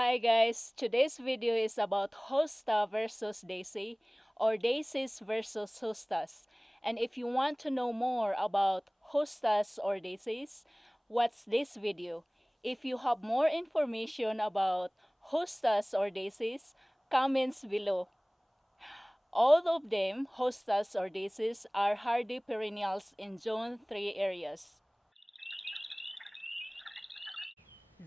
Hi guys, today's video is about Hosta versus Daisy or Daisies versus Hostas. And if you want to know more about Hostas or Daisies, watch this video. If you have more information about Hostas or Daisies, comments below. All of them, Hostas or Daisies, are hardy perennials in Zone 3 areas.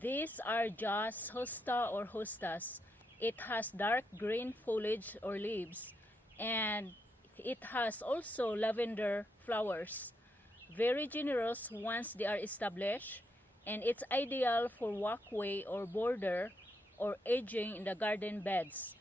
These are just hosta or hostas. It has dark green foliage or leaves, and it has also lavender flowers. Very generous once they are established, and it's ideal for walkway or border or edging in the garden beds.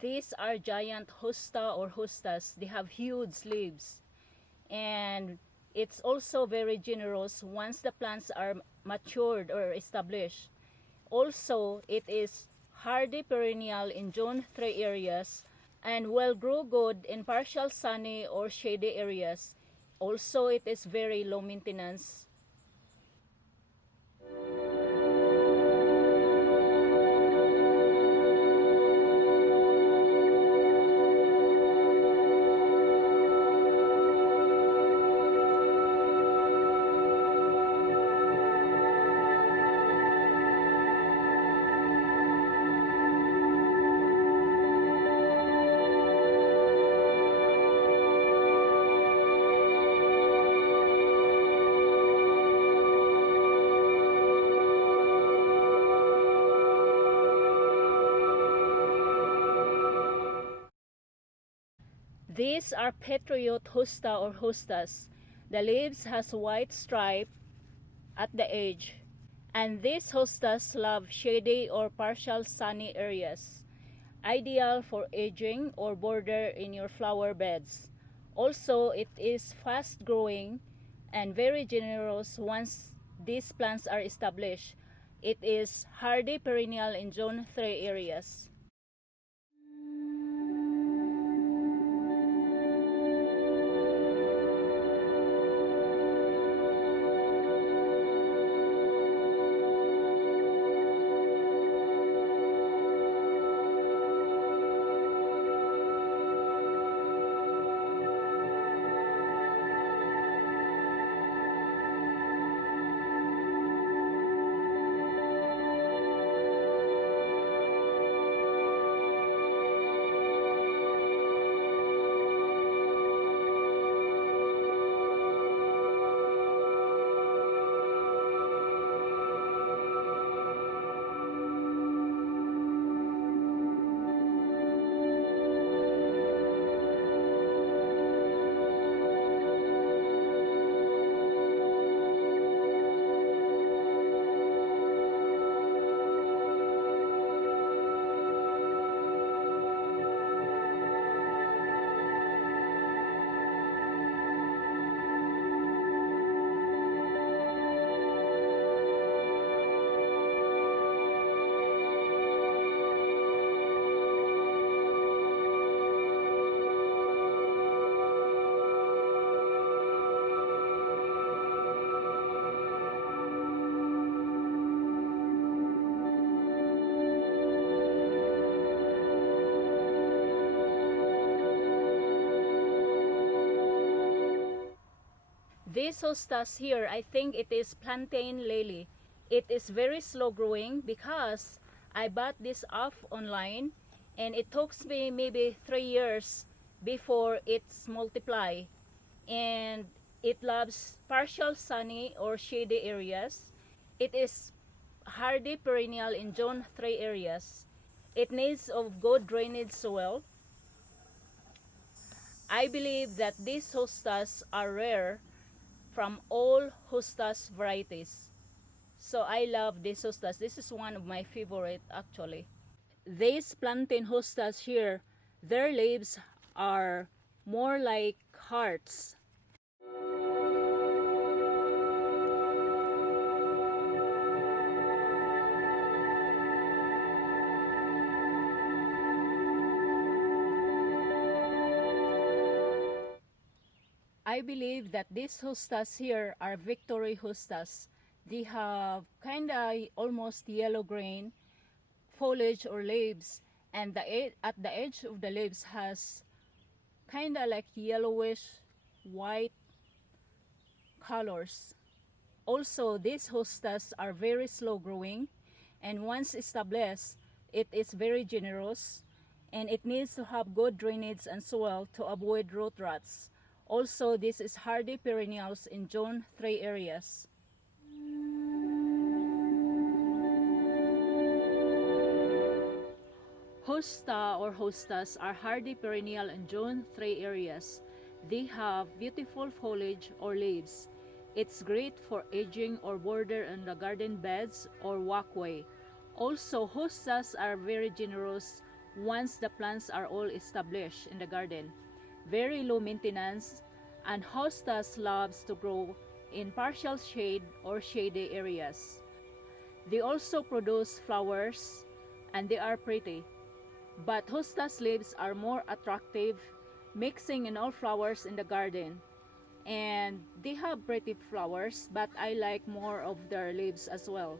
These are giant hosta or hostas. They have huge leaves, and it's also very generous once the plants are matured or established. Also, it is hardy perennial in Zone 3 areas and will grow good in partial sunny or shady areas. Also, it is very low maintenance. These are Patriot Hosta or Hostas. The leaves has white stripe at the edge. And these hostas love shady or partial sunny areas. Ideal for edging or border in your flower beds. Also, it is fast growing and very generous once these plants are established. It is hardy perennial in Zone 3 areas. This hostas here, I think it is plantain lily. It is very slow growing because I bought this off online and it took me maybe 3 years before it's multiply. And it loves partial sunny or shady areas. It is hardy perennial in zone 3 areas. It needs of good drainage soil. I believe that these hostas are rare from all hostas varieties. So I love these hostas. This is one of my favorite actually. These plantain hostas here, their leaves are more like hearts. I believe that these hostas here are victory hostas. They have kinda almost yellow green foliage or leaves, and at the edge of the leaves has kinda like yellowish white colors. Also, these hostas are very slow growing, and once established, it is very generous, and it needs to have good drainage and soil to avoid root rots. Also, this is hardy perennials in zone 3 areas. Hosta or hostas are hardy perennial in zone 3 areas. They have beautiful foliage or leaves. It's great for edging or border on the garden beds or walkway. Also, hostas are very generous once the plants are all established in the garden. Very low maintenance, and hostas loves to grow in partial shade or shady areas. They also produce flowers and they are pretty. But hostas leaves are more attractive, mixing in all flowers in the garden. And they have pretty flowers, but I like more of their leaves as well.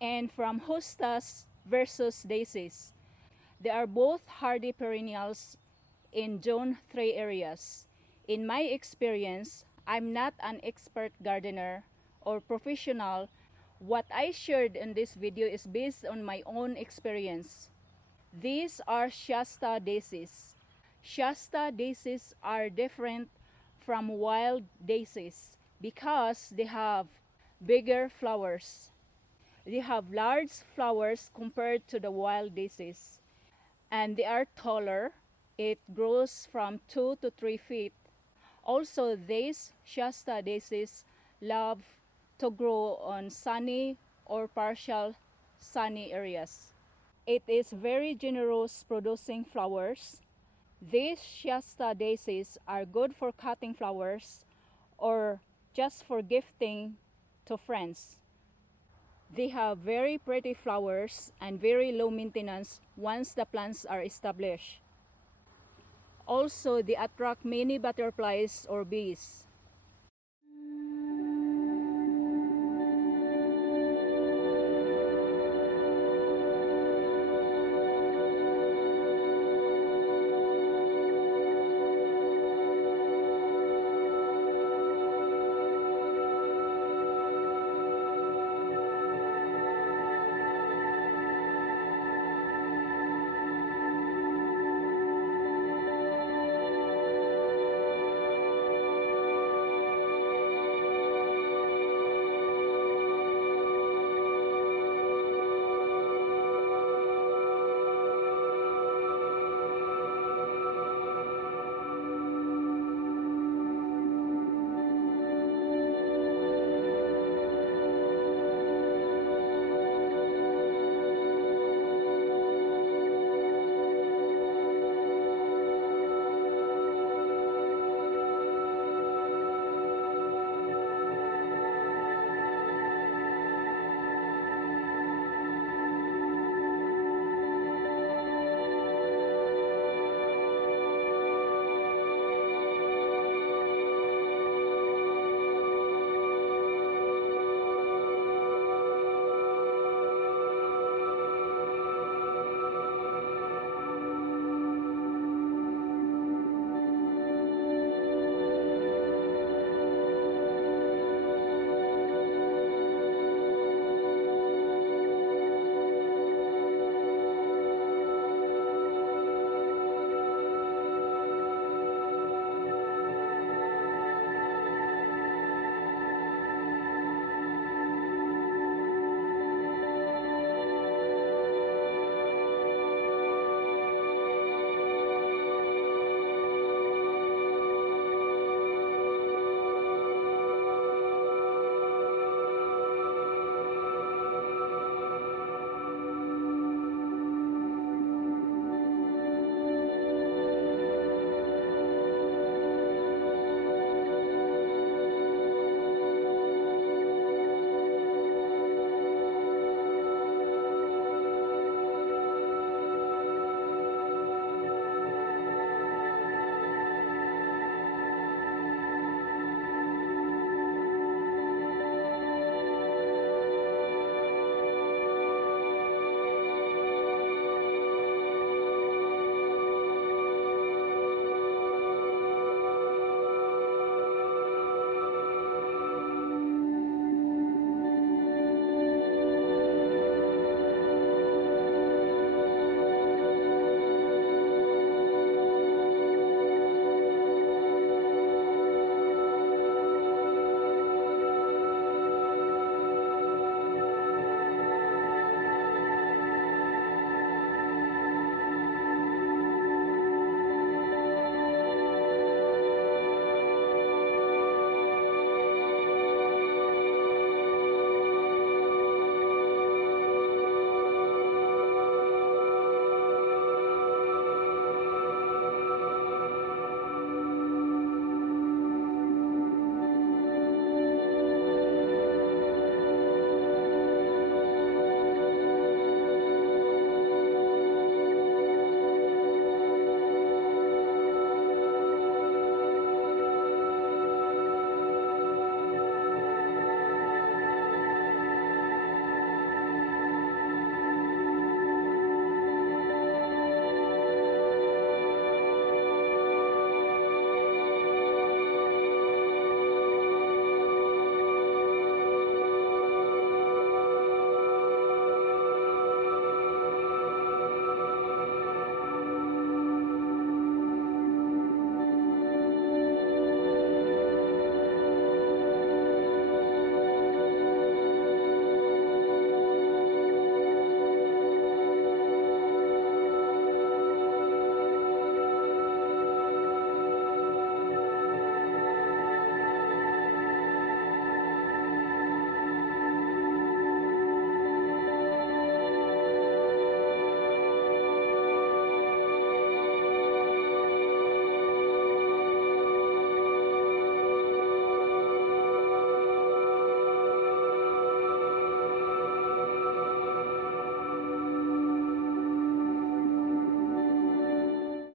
And from hostas versus daisies, they are both hardy perennials in zone 3 areas. In my experience, I'm not an expert gardener or professional. What I shared in this video is based on my own experience. These are Shasta daisies. Shasta daisies are different from wild daisies because they have bigger flowers. They have large flowers compared to the wild daisies, and they are taller. It grows from 2 to 3 feet. Also, these Shasta daisies love to grow on sunny or partial sunny areas. It is very generous producing flowers. These Shasta daisies are good for cutting flowers or just for gifting to friends. They have very pretty flowers and very low maintenance once the plants are established. Also, they attract many butterflies or bees.